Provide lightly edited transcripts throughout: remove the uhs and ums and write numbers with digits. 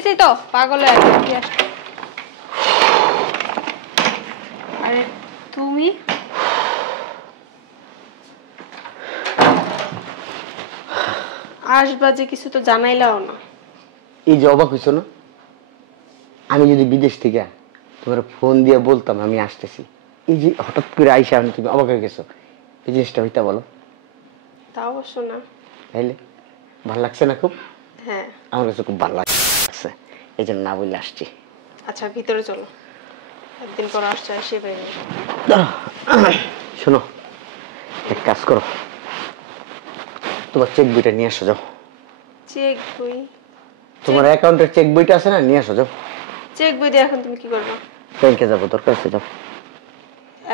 আসতেছি তো পাগল হয়ে গেছি। আরে তুমি আসবা যে কিছু তো জানাইলাও না। এই যে অবাক হইছো না, আমি যদি বিদেশ থেকে তোমার ফোন দিয়ে বলতাম আমি আসতেছি, এই যে হঠাৎ করে আইসা তুমি অবাক হয়ে গেছো, এই জিনিসটা হইতা বলো? তা অবশ্য না। তাইলে ভালো লাগছে না? খুব, হ্যাঁ আমার কাছে খুব ভালো লাগছে, এই জন্য না বললে আসছি। আচ্ছা ভিতরে চলো, একদিন পর আসছে এসে বাইরে। শোনো, এক কাজ করো, তোমার চেক বইটা নিয়ে আসো যাও। চেক বই? তোমার অ্যাকাউন্টের চেক বইটা আছে না, নিয়ে আসো যাও। চেক বই দিয়ে এখন তুমি কি করবে? ব্যাংকে যাবো, দরকার আছে যাও।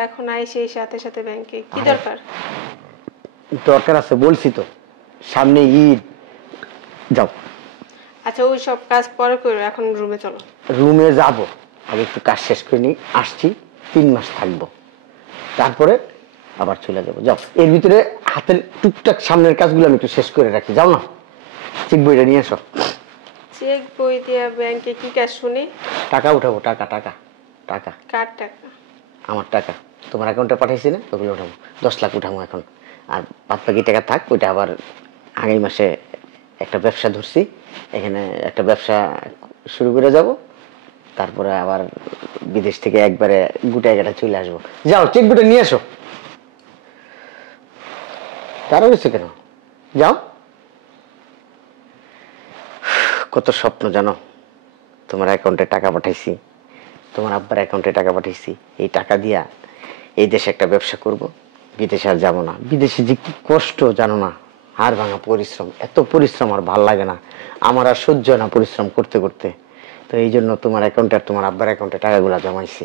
এখন আইসে সাথে সাথে ব্যাংকে কি দরকার? দরকার আছে বলছি তো, সামনে ঈদ, যাও। আচ্ছা ওই সব কাজ পরে করো, এখন রুমে চলো। রুমে যাব, আগে একটু কাজ শেষ করে নিই, আসছি 3 মাস থাকবো, তারপরে আবার চলে যাবো। যাও, এর ভিতরে হাতের টুকটাক সামনের কাজগুলো আমি একটু শেষ করে রাখি, যাও না। চেক বইটা নিয়ে আসো। চেক বই দিয়ে ব্যাংকে কি কাজ শুনি? টাকা উঠাবো, টাকা টাকা টাকা। কার টাকা? আমার টাকা তোমার অ্যাকাউন্টে পাঠাইছি না, ওগুলো উঠাবো। 10 লাখ উঠাবো এখন, আর বাদ বাকি টাকা থাক, ওইটা আবার আগামী মাসে একটা ব্যবসা ধরছি, এখানে একটা ব্যবসা শুরু করে যাব, তারপরে আবার বিদেশ থেকে একবারে গোটা এগাটা চলে আসবো। যাও, চেক বইটা নিয়ে আসো। তারা হয়েছে কেন, যাও। কত স্বপ্ন জানো, তোমার অ্যাকাউন্টে টাকা পাঠাইছি, তোমার আব্বার অ্যাকাউন্টে টাকা পাঠাইছি, এই টাকা দিয়া এই দেশে একটা ব্যবসা করব, বিদেশে আর যাবো না। বিদেশে যে কি কষ্ট জানো না, হাড় ভাঙা পরিশ্রম, এত পরিশ্রম আর ভাল লাগে না, আমার আর সহ্য হয় না পরিশ্রম করতে করতে। তো এই জন্য তোমার অ্যাকাউন্টে আর তোমার আব্বার অ্যাকাউন্টে টাকাগুলো জমাইছি।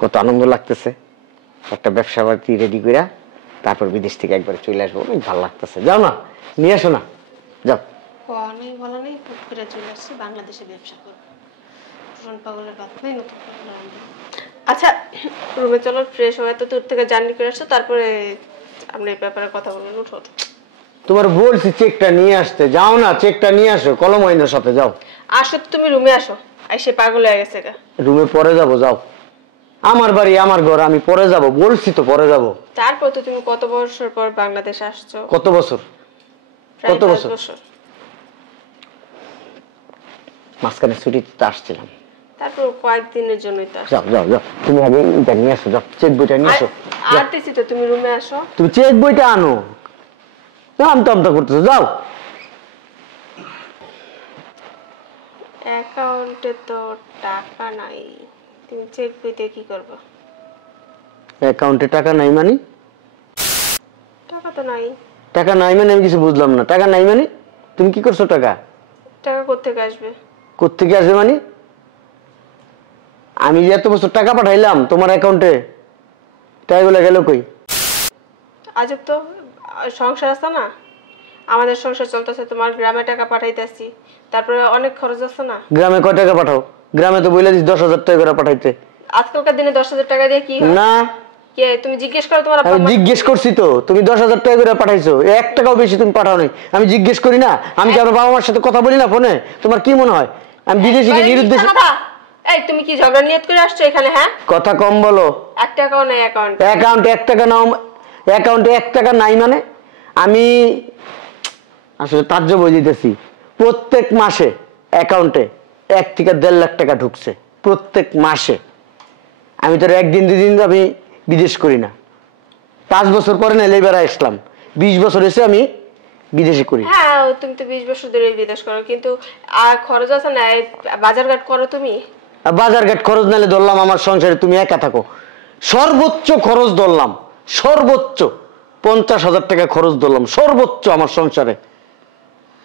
কত আনন্দ লাগতেছে, একটা ব্যবসা বাড়ি রেডি করে তারপর বিদেশ থেকে একবার চলে আসবো, অনেক ভালো লাগতেছে। যাও না, নিয়ে আসো না, যাও। আমি বলা নেই ফিরে চলে আসছি, বাংলাদেশে ব্যবসা করবো। পুরান পাগলের বাদ নেই, নতুন পাগল আনবো। আচ্ছা রুমে চলো, ফ্রেশ হয়ে তো দূর থেকে জার্নি করে আসছো, তারপরে আমরা এই ব্যাপারে কথা বলবো। উঠো। তোমার বলছি চেকটা নিয়ে আসতে, যাও না, চেকটা নিয়ে আসো, কলম আইনের সাথে যাও। আসো তুমি রুমে আসো, আইসে পাগল হয়ে গেছে গা। রুমে পরে যাবো, যাও। আমার বাড়ি আমার ঘর, আমি পরে যাব, বলছি তো পরে যাব। তারপর তো তুমি কত বছর পর বাংলাদেশ আসছো? কত বছর? কত বছর? মাঝখানে ছুটিতে তো আসছিলাম, তারপর কয়েকদিনের জন্যই তো আসছো। যাও যাও যাও, তুমি আগে এটা নিয়ে আসো, যাও, চেক বইটা নিয়ে আসো। আনতেছি তো, তুমি রুমে আসো। তুমি চেক বইটা আনো, আমতা আমতা করতেছো, যাও। অ্যাকাউন্টে তো টাকা নাই, তুমি চেক বইতে কি করবে? অ্যাকাউন্টে টাকা নাই মানে? টাকা তো নাই। টাকা নাই মানে আমি কিছু বুঝলাম না, টাকা নাই মানে তুমি কি করছো? টাকা টাকা কোত্থেকে আসবে? কোত্থেকে আসবে মানে? আমি যে এত বছর টাকা পাঠাইলাম তোমার অ্যাকাউন্টে, টাকাগুলো গেল কই? আজব তো, সংসার আছে না, আমাদের সংসার চলতেছে, তোমার গ্রামে টাকা পাঠাইতেছি, তারপরে অনেক খরচ আছে না। গ্রামে কয় টাকা পাঠাও? গ্রামে তো বলে দিস 10,000 টাকা করে পাঠাইতে। আজকালকার দিনে 10,000 টাকা দিয়ে কি হয়? না, কে তুমি জিজ্ঞেস করো তোমার আব্বা? আমি জিজ্ঞেস করছি তো, তুমি 10,000 টাকা করে পাঠাইছো, 1 টাকাও বেশি তুমি পাঠাও নাই। আমি জিজ্ঞেস করি না? আমি কি আমার বাবা মার সাথে কথা বলি না ফোনে? তোমার কি মনে হয় আমি বিদেশি কি নিরুদ্দেশে? এই তুমি কি ঝগড়া নিয়ত করে আসছো এখানে? হ্যাঁ কথা কম বলো। 1 টাকাও নাই অ্যাকাউন্ট। অ্যাকাউন্টে 1 টাকা নাও, অ্যাকাউন্টে 1 টাকা নাই মানে? আমি আসলে তাজ্জব হয়ে যেতেছি, প্রত্যেক মাসে অ্যাকাউন্টে 1 থেকে 1.5 লাখ টাকা ঢুকছে প্রত্যেক মাসে। আমি তো একদিন দুদিন আমি বিদেশ করি না, 5 বছর পরে না লেবার আসলাম, 20 বছর এসে আমি বিদেশে করি। হ্যাঁ তুমি তো 20 বছর ধরে বিদেশ করো, কিন্তু আর খরচ আছে না, বাজার ঘাট করো তুমি। বাজার ঘাট খরচ নালে ধরলাম আমার সংসারে তুমি একা থাকো, সর্বোচ্চ খরচ ধরলাম, সর্বোচ্চ 50,000 টাকা খরচ ধরলাম সর্বোচ্চ আমার সংসারে।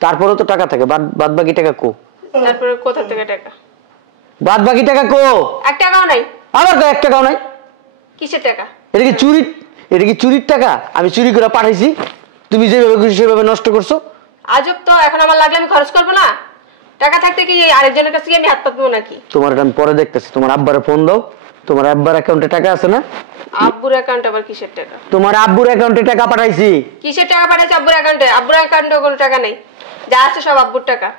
তারপরে তো টাকা থাকে, বাদ বাকি টাকা কো? তারপরে কোথা থেকে টাকা? বাদ বাকি টাকা কো? 1 টাকাও নাই। আবার 1 টাকাও নাই? কিসের টাকা? এটা কি চুরি? এটা কি চুরির টাকা? আমি চুরি করে পাঠাইছি, তুমি যেভাবে খুশি সেভাবে নষ্ট করছো। আজব তো, এখন আমার লাগলে আমি খরচ করবো না? টাকা থাকতে কি আরেকজনের কাছে আমি হাত পাতবো নাকি? তোমার এটা আমি পরে দেখতেছি, তোমার আব্বারে ফোন দাও। তোমার আব্বার অ্যাকাউন্টে টাকা আছে না? আব্বুর অ্যাকাউন্ট আবার কিসের টাকা? তোমার আব্বুর অ্যাকাউন্টে টাকা পাঠাইছি। কিসের টাকা পাঠাইছে আব্বুর অ্যাকাউন্টে? আব্বুর অ্যাকাউন্টে কোনো টাকা নেই, যা আছে সব আব্বুর টাকা।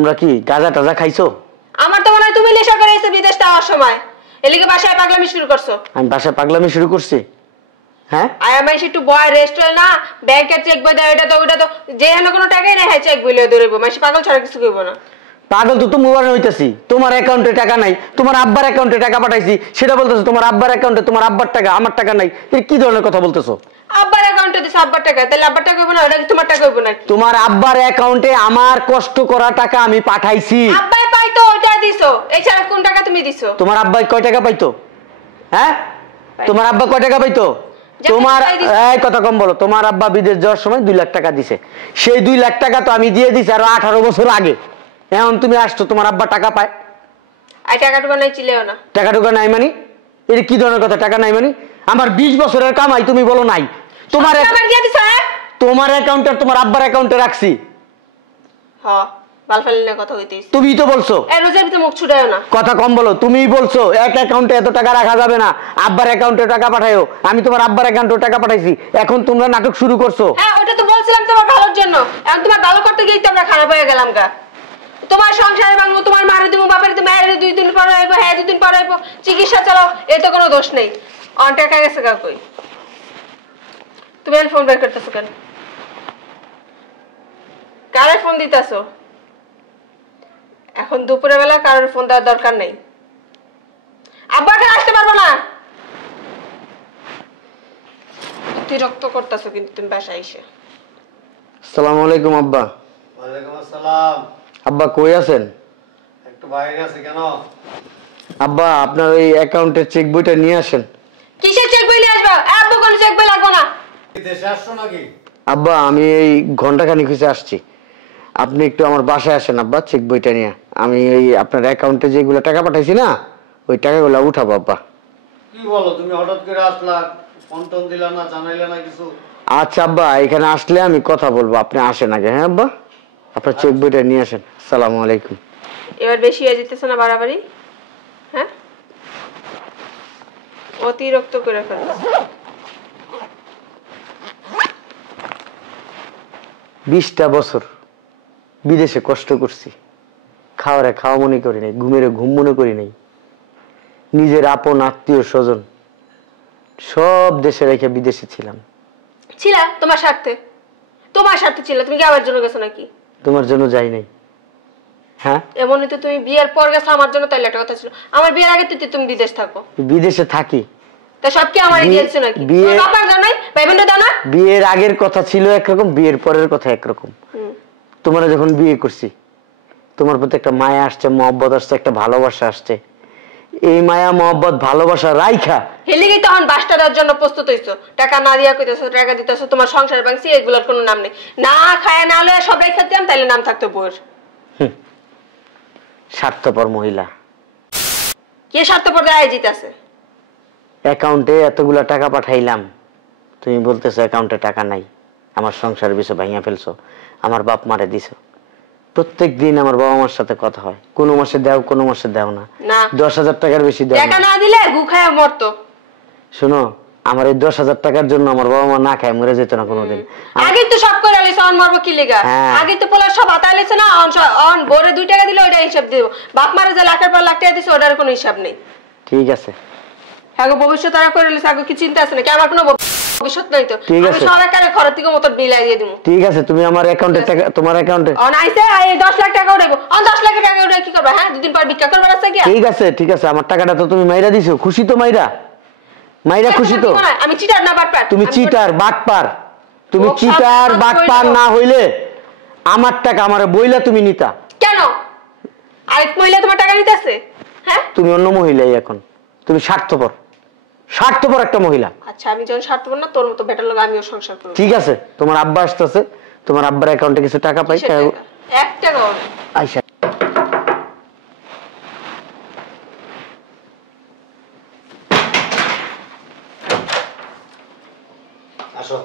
তোমরা কি গাঁজা টাজা খাইছো? আমার তো মনে হয় তুমি নেশা করে এসে বিদেশ যাওয়ার সময় এলিকে বাসায় পাগলামি শুরু করছো। আমি বাসায় পাগলামি শুরু করছি? হ্যাঁ, আর আমি একটু বয় রেস্টুরেন্ট না ব্যাংকের চেক বই দেয়, এটা তো ওটা তো যে হেন কোনো টাকাই নেই, হ্যাঁ চেক বইলে ধরবো, মাসি পাগল ছাড়া কিছু করবো না। পাগল তো তুমি মোবাইল হইতেছি, তোমার অ্যাকাউন্টে টাকা নাই, তোমার আব্বার অ্যাকাউন্টে টাকা পাঠাইছি, সেটা বলতেছো তোমার আব্বার অ্যাকাউন্টে তোমার আব্বার টাকা, আমার টাকা নাই। এটা কি ধরনের কথা বলতেছো? আব্বার অ্যাকাউন্টে দিছে আব্বার টাকা, তাহলে আব্বার টাকা হইব না, ওটা কি তোমার টাকা হইব নাকি? তোমার আব্বার অ্যাকাউন্টে আমার কষ্ট করা টাকা আমি পাঠাইছি। আব্বাই পাইতো ওটা দিছো, এছাড়া কোন টাকা তুমি দিছো? তোমার আব্বাই কয় টাকা পাইতো? হ্যাঁ, তোমার আব্বা কয় টাকা পাইতো? তোমার এই কথা কম বলো। তোমার আব্বা বিদেশ যাওয়ার সময় 2 লাখ টাকা দিছে, সেই 2 লাখ টাকা তো আমি দিয়ে দিছি আরো 18 বছর আগে। এখন তুমি আসছো তোমার আব্বা টাকা পায়, আর টাকা টুকা নাই চিলেও না। টাকা টুকা নাই মানে এটা কি ধরনের কথা? টাকা নাই মানে আমার 20 বছরের কামাই তুমি বলো নাই? তোমার তোমার অ্যাকাউন্টে তোমার আব্বার অ্যাকাউন্টে রাখছি। হ্যাঁ, বালফালিনা কথা কইতেছ। তুমিই তো বলছো। এই রোজের ভিতরে মুখ ছুড়ায়ও না, কথা কম বলো। তুমিই বলছো এক অ্যাকাউন্টে এত টাকা রাখা যাবে না, আব্বার অ্যাকাউন্টে টাকা পাঠায়ো। আমি তোমার আব্বার অ্যাকাউন্টে টাকা পাঠাইছি, এখন তোমরা নাটক শুরু করছো। হ্যাঁ, ওটা তো বলছিলাম তোমার ভালোর জন্য, এখন তোমার ভালো করতে গিয়ে তো আমরা খারাপ হয়ে গেলাম গা। তোমার সংসারে ভাঙবো, তোমার মারে দিব, বাপের দিব, মায়ের 2 দিন পর আইবো, হ্যাঁ 2 দিন পর আইবো, চিকিৎসা চালাও, এ তো কোনো দোষ নেই। অন টাকা গেছে গা কই? তুমি আর ফোন বের করতেছো কেন? কারে ফোন দিতেছো? এখন দুপুরে বেলা কারোর ফোন দেওয়ার দরকার নেই। আব্বাকে আসতে পারবো না, বিরক্ত করতেছো কিন্তু তুমি বাসায় এসে। আসসালামু আলাইকুম আব্বা। ওয়ালাইকুম আসসালাম। আব্বা কই আছেন? একটু বাইরে আছি। কেন? আব্বা আপনার ওই অ্যাকাউন্টের চেক বইটা নিয়ে আসেন। কিসের চেক বই নিয়ে আসবা? আব্বু কোনো চেক বই লাগবে না। দেশে আসছো নাকি? আব্বা আমি এই ঘন্টাখানিক হইছে আসছি, আপনি একটু আমার বাসায় আসেন আব্বা, চেক বইটা নিয়ে। আমি এই আপনার অ্যাকাউন্টে যেগুলো টাকা পাঠাইছি না, ওই টাকাগুলো উঠাবো আব্বা। কি বলো তুমি? হঠাৎ করে আসলা, ফোন টোন দিলা না, জানাইলা না কিছু? আচ্ছা আব্বা, এখানে আসলে আমি কথা বলবো, আপনি আসেন আগে। হ্যাঁ আব্বা, আপনার চেক বইটা নিয়ে আসেন। আসসালামু আলাইকুম। এবার বেশি হয়ে যেতেছে না বাড়াবাড়ি? হ্যাঁ, অতিরিক্ত করে ফেলছে। 20টা বছর বিদেশে কষ্ট করছি, খাওয়ারে খাওয়া মনে করি নাই, ঘুমেরে ঘুম মনে করি নাই। নিজের আপন আত্মীয় স্বজন সব দেশে রেখে বিদেশে ছিলাম। ছিলা তোমার স্বার্থে, তোমার স্বার্থে ছিল। তুমি কি আমার জন্য গেছো নাকি? তোমার জন্য যাই নাই। হ্যাঁ, এমনই তো তুমি বিয়ের পর গেছো আমার জন্য, তাইলে একটা কথা ছিল। আমার বিয়ের আগে তুমি বিদেশ থাকো। বিদেশে থাকি, তা সব কি আমারই দিয়েছো নাকি? বিয়ে বাবার দাও নাই, ভাইবোনটা দাও না? বিয়ের আগের কথা ছিল একরকম, বিয়ের পরের কথা একরকম। তোমরা যখন বিয়ে করছি, তোমার প্রতি একটা মায়া আসছে, মহব্বত আসছে, একটা ভালোবাসা আসছে। এই মায়া মহব্বত ভালোবাসা রাইখা হেলিগে তখন বাসটা দেওয়ার জন্য প্রস্তুত হইছো, টাকা না দিয়া কইতেছো, টাকা দিতেছো, তোমার সংসার ভাঙছি, এগুলোর কোনো নাম নেই। না খায় না লয়ে সব রেখে দিতাম, তাইলে নাম থাকতো বউয়ের। স্বার্থপর মহিলা। কে স্বার্থপর গায়ে জিতাছে? অ্যাকাউন্টে এতগুলা টাকা পাঠাইলাম, তুমি বলতেছো অ্যাকাউন্টে টাকা নাই। আমার সংসার বিষয় ভাঙিয়া ফেলছো, আমার বাপ মারে দিছো। প্রত্যেক দিন আমার বাবা মার সাথে কথা হয়, কোনো মাসে দাও, কোনো মাসে দাও না। 10,000 টাকার বেশি দাও টাকা না দিলে গু খায় মরতো। শোনো, আমার এই 10,000 টাকার জন্য আমার বাবা মা না খায় মরে যেত না কোনোদিন। আগে তো সব করে আলিস, অন মারবো কি লেগা? আগে তো পোলা সব হাতে আলিস না, অন বরে 2 টাকা দিলে ওইটা হিসাব দিব। বাপ মারে যে লাখের পর লাখ টাকা দিছে, ওটার কোনো হিসাব নেই। ঠিক আছে, আগে ভবিষ্যৎ তারা করে আলিস, আগে কি চিন্তা আছে নাকি? আমার কোনো ভবিষ্যৎ নাই তো। আমি সরকারে খরচ থেকে মতো বিলাই দিয়ে দিব। ঠিক আছে, তুমি আমার অ্যাকাউন্টে টাকা, তোমার অ্যাকাউন্টে অন আইছে, এই 10 লাখ টাকা উঠাইবো। অন 10 লাখ টাকা উঠাই কি করবে? হ্যাঁ, 2 দিন পর ভিক্ষা করবে রাস্তা গিয়া? ঠিক আছে, ঠিক আছে, আমার টাকাটা তো তুমি মাইরা দিছো, খুশি তো? মাইরা মাইরা খুশি তো? আমি চিটার না বাটপার? তুমি চিটার বাটপার, তুমি চিটার বাটপার না হইলে আমার টাকা আমারে বইলা তুমি নিতা কেন? আরেক মহিলা তোমার টাকা নিতেছে? হ্যাঁ, তুমি অন্য মহিলাই এখন, তুমি স্বার্থপর, স্বার্থপর একটা মহিলা। আচ্ছা, আমি যখন স্বার্থপর না, তোর মতো বেটার লোক আমিও সংসার করব। ঠিক আছে, তোমার আব্বা আসতেছে, তোমার আব্বার অ্যাকাউন্টে কিছু টাকা পাই, 1 টাকাও আইসা। আসো।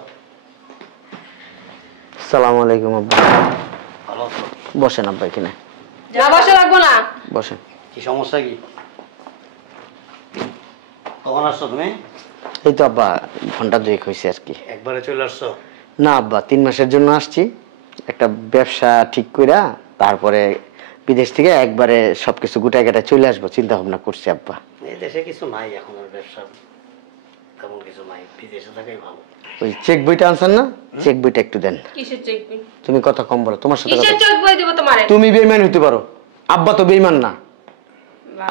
আসসালামু আলাইকুম আব্বা। ভালো আছো? বসেন আব্বা এখানে। না বসে লাগবো না, বসেন। কি সমস্যা কি? কখন আসছো তুমি? এই তো আব্বা ঘন্টা 2 হয়েছে আর কি। একবারে চলে আসছো? না আব্বা, 3 মাসের জন্য আসছি, একটা ব্যবসা ঠিক কইরা তারপরে বিদেশ থেকে একবারে সবকিছু গুটায় গাটায় চলে আসবো চিন্তা ভাবনা করছি আব্বা। এই দেশে কিছু নাই এখন আর ব্যবসা তেমন কিছু নাই, বিদেশে থাকাই ভালো। ওই চেক বইটা আনছেন না, চেক বইটা একটু দেন। কিসের চেক বই? তুমি কথা কম বলো, তোমার সাথে কিসের চেক বই দেব তোমারে? তুমি বেঈমান হতে পারো, আব্বা তো বেঈমান না,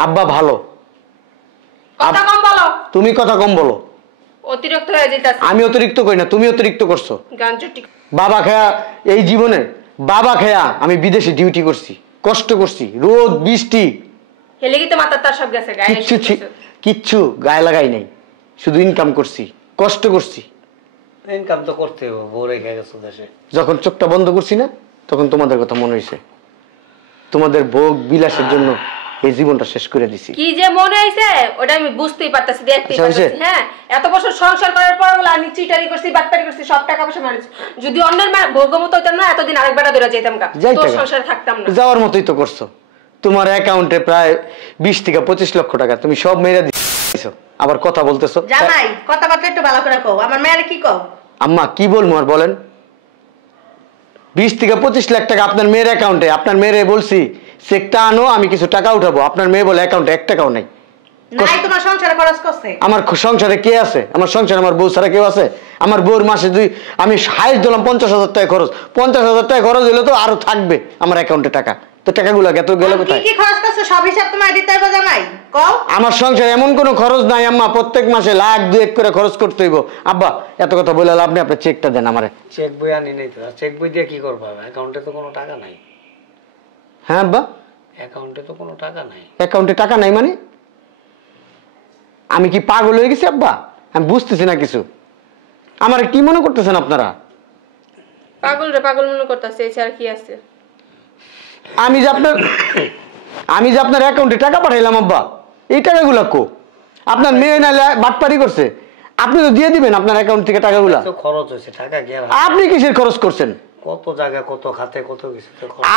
আব্বা ভালো। কথা কম বলো। তুমি কথা কম বলো, অতিরিক্ত হয়ে যাইতাছে। আমি অতিরিক্ত কই না, তুমি অতিরিক্ত করছো। গাঞ্জটি বাবা খেয়া এই জীবনে বাবা খেয়া আমি বিদেশে ডিউটি করছি, কষ্ট করছি, রোদ বৃষ্টি হেলে কি তো মাথার তার সব গেছে গায়ে কিচ্ছু গায়ে লাগাই নাই, শুধু ইনকাম করছি, কষ্ট করছি। ইনকাম তো করতে হবে, বউ রেখে গেছো দেশে। যখন চোখটা বন্ধ করছি না তখন তোমাদের কথা মনে হয়েছে, তোমাদের ভোগ বিলাসের জন্য এই জীবনটা শেষ করে দিছি। কি যে মনে হইছে ওটা আমি বুঝতেই পারতাছি, দেখতেই আচ্ছা, পারতাছি। হ্যাঁ, এত বছর সংসার করার পর বলে আমি চিটারি করছি, বাটপারি করছি, সব টাকা পয়সা মারছি। যদি অন্যের ভোগমত হইতাম না, এতদিন আরেক বেটা ধরে যেতাম গা, তোর সংসারে থাকতাম না। যাওয়ার মতোই তো করছো, তোমার অ্যাকাউন্টে প্রায় 20 থেকে 25 লক্ষ টাকা তুমি সব মেয়েরা দিছো, আবার কথা বলতেছো। জামাই কথাবার্তা একটু ভালো করে কও, আমার মেয়ের কি কও? আম্মা কি বলবো আর বলেন, 20 থেকে 25 লাখ টাকা আপনার মেয়ের অ্যাকাউন্টে। আপনার মেয়েরে বলছি চেকটা আনো, আমি কিছু টাকা উঠাবো, আপনার মেয়ে বলে অ্যাকাউন্টে 1 টাকাও নাই। নাই তোমার সংসারে খরচ করছে? আমার সংসারে কে আছে? আমার সংসারে আমার বউ ছাড়া কেউ আছে? আমার বউর মাসে আমি হাইস্ট দিলাম 50,000 টাকা খরচ, 50,000 টাকা খরচ হলে তো আরো থাকবে আমার অ্যাকাউন্টে টাকা, তো টাকাগুলো এত গেল কোথায়? কি কি খরচ করছে সব হিসাব তোমার দিতে হবে জামাই, কও। আমার সংসারে এমন কোনো খরচ নাই আম্মা, প্রত্যেক মাসে লাখ 2 করে খরচ করতে হইব। আব্বা এত কথা বলে লাভ নেই, আপনি চেকটা দেন আমারে। চেক বই আনি নাই তো, চেক বই দিয়ে কি করবো? অ্যাকাউন্টে তো কোনো টাকা নাই। হ্যাঁ আব্বা, অ্যাকাউন্টে তো কোনো টাকা নাই। অ্যাকাউন্টে টাকা নাই মানে? আমি কি পাগল হয়ে গেছি আব্বা? আমি বুঝতেছি না কিছু, আমার কি মনে করতেছেন আপনারা? পাগল রে পাগল মনে করতেছে, এছাড়া কি আছে? আমি যে আপনার অ্যাকাউন্টে টাকা পাঠাইলাম আব্বা, এই টাকাগুলো কো? আপনার মেয়ে নাইলে বাটপারি করছে, আপনি তো দিয়ে দিবেন আপনার অ্যাকাউন্ট থেকে টাকাগুলো। খরচ হয়েছে টাকা কি? আপনি কিসের খরচ করছেন? কত জায়গা, কত খাতে, কত কিছু।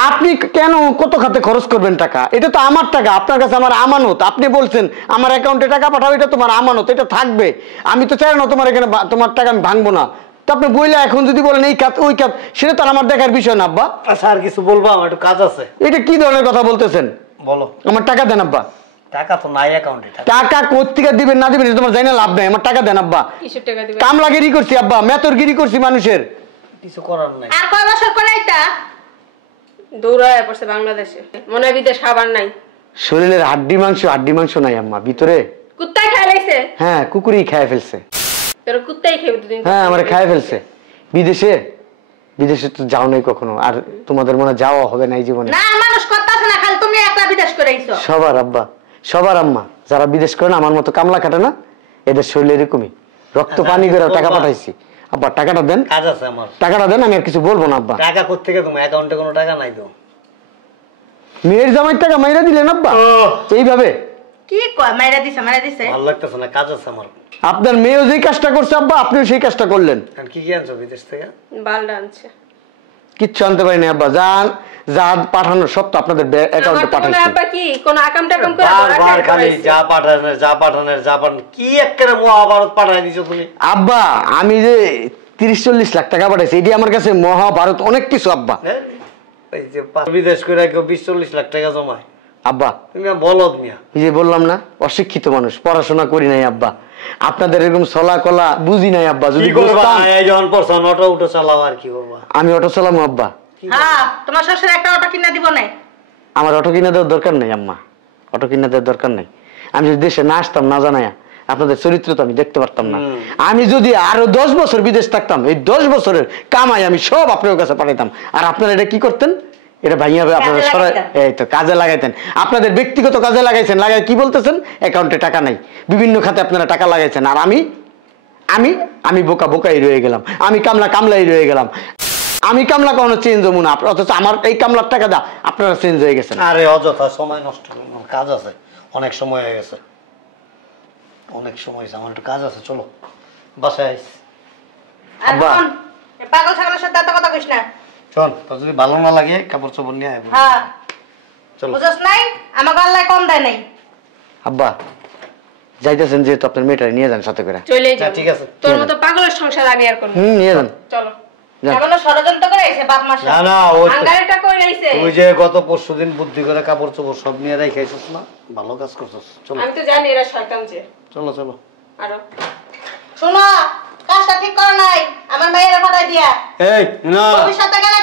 আপনি কেন কত খাতে খরচ করবেন টাকা? এটা তো আমার টাকা, আপনার কাছে আমার আমানত। আপনি বলছেন আমার অ্যাকাউন্টে টাকা পাঠাও, এটা তোমার আমানত, এটা থাকবে। আমি তো চাই না তোমার এখানে তোমার টাকা আমি ভাঙবো না। তো আপনি বইলে এখন যদি বলেন এই কাজ ওই কাজ, সেটা তো আমার দেখার বিষয় না আব্বা। আচ্ছা আর কিছু বলবো? আমার একটু কাজ আছে। এটা কি ধরনের কথা বলতেছেন? বলো। আমার টাকা দেন আব্বা। টাকা তো নাই অ্যাকাউন্টে। টাকা কোত্থেকে দিবেন না দিবেন তোমার জানি না, লাভ নাই। আমার টাকা দেন আব্বা। কিসের টাকা দিবেন? কামলাগিরি করছি আব্বা, মেতরগিরি করছি মানুষের, কিছু করার নাই। আর কয় বছর করে এটা দৌড়ায় পড়ছে বাংলাদেশে, মনে হয় বিদেশ খাবার নাই। শরীরের হাড্ডি মাংস নাই আম্মা ভিতরে। কুত্তায় খাই লাইছে? হ্যাঁ, কুকুরই খায় ফেলছে। তোর কুত্তাই খেয়ে দুদিন। হ্যাঁ, আমার খায় ফেলছে। বিদেশে তো যাও নাই কখনো, আর তোমাদের মনে যাওয়া হবে না এই জীবনে। না, মানুষ করতেছে না, খালি তুমি একলা বিদেশ করে আইছো। সবার আব্বা, সবার আম্মা যারা বিদেশ করে না আমার মতো কামলা কাটে না, এদের শরীর এরকমই, রক্ত পানি করে টাকা পাঠাইছি। আব্বা টাকাটা দেন, কাজ আছে আমার। টাকাটা দেন, আমি আর কিছু বলবো না আব্বা। টাকা কোত্থেকে? তোমার অ্যাকাউন্টে কোনো টাকা নাই তো। মেয়ের জামাইয়ের টাকা মাইরা দিলেন আব্বা এইভাবে? কি কয় মাইরা দিছে? ভালো লাগতেছে না, কাজ আছে আমার। আপনার মেয়েও যেই কাজটা করছে আব্বা, আপনিও সেই কাজটা করলেন। কি কি আনছো বিদেশ থেকে? বালডা আনছে। কিচ্ছু আনতে পারিনি আব্বা, যা পাঠানোর সব তো আপনাদের অ্যাকাউন্টে পাঠাইছি। আব্বা কি কোন আকাম টাকাম করে বারবার খালি যা পাঠানোর কি একেবারে মহাভারত পাঠাই দিছো তুমি। আব্বা আমি যে 30-40 লাখ টাকা পাঠাইছি, এটি আমার কাছে মহাভারত অনেক কিছু আব্বা। এই যে বিদেশ করে 20-40 লাখ টাকা জমায় আব্বা, তুমি বলদ মিয়া। এই যে বললাম না অশিক্ষিত মানুষ, পড়াশোনা করি নাই আব্বা, আপনাদের এরকম চলা কলা বুঝি নাই আব্বা। যদি অটো চালাও আর কি করবা? আমি অটো চালাবো আব্বা। হ্যাঁ, তোমার শ্বশুর একটা অটো কিনা দিব না? আমার অটো কিনে দেওয়ার দরকার নেই আম্মা, অটো কিনে দেওয়ার দরকার নেই। আমি যদি দেশে না আসতাম না জানাইয়া, আপনাদের চরিত্র তো আমি দেখতে পারতাম না। আমি যদি আরো 10 বছর বিদেশ থাকতাম, এই 10 বছরের কামাই আমি সব আপনার কাছে পাঠাইতাম। আর আপনারা এটা কি করতেন? এটা ভাইয়া আপনাদের সরাই এই তো কাজে লাগাইতেন, আপনাদের ব্যক্তিগত কাজে লাগাইছেন। লাগাই কি বলতেছেন? অ্যাকাউন্টে টাকা নাই, বিভিন্ন খাতে আপনারা টাকা লাগাইছেন। আর আমি বোকাই রয়ে গেলাম, আমি কামলাই রয়ে গেলাম। আমি কামলা কখনো চেঞ্জ হবো না, অথচ আমার এই কামলার টাকা দা আপনারা চেঞ্জ হয়ে গেছেন। আরে অযথা সময় নষ্ট, কাজ আছে, অনেক সময় হয়ে গেছে, অনেক সময় হয়েছে, আমার একটু কাজ আছে, চলো বাসায় আইস। আব্বা পাগল ছাগলের সাথে এত কথা কইস না। চল, তোর যদি ভালো না লাগে কাপড় চোপড় নিয়ে আয়। হ্যাঁ চলো। বুঝছ নাই আমার গল্লায় কম দেয় নাই। আব্বা যাইতেছেন যেহেতু আপনার মেয়েটা নিয়ে যান সাথে করে। চলে যাও। ঠিক আছে। তোর মতো পাগলের সংসার আমি আর করব। নিয়ে যান। চলো। যান। এমন ষড়যন্ত্র করে আইছে বাপ মার না না ওই তো- আঙ্গারেটা কই আইছে তুই যে গত পরশুদিন বুদ্ধি করে কাপড় চোপড় সব নিয়ে রাখাইছিস না, ভালো কাজ করছিস। চলো আমি তো জানি এরা শয়তান যে। চলো চলো। আরো শোনো কাজটা ঠিক করো নাই আমার মেয়েরা পাঠাই দিয়া এই না ভবিষ্যতে গেলে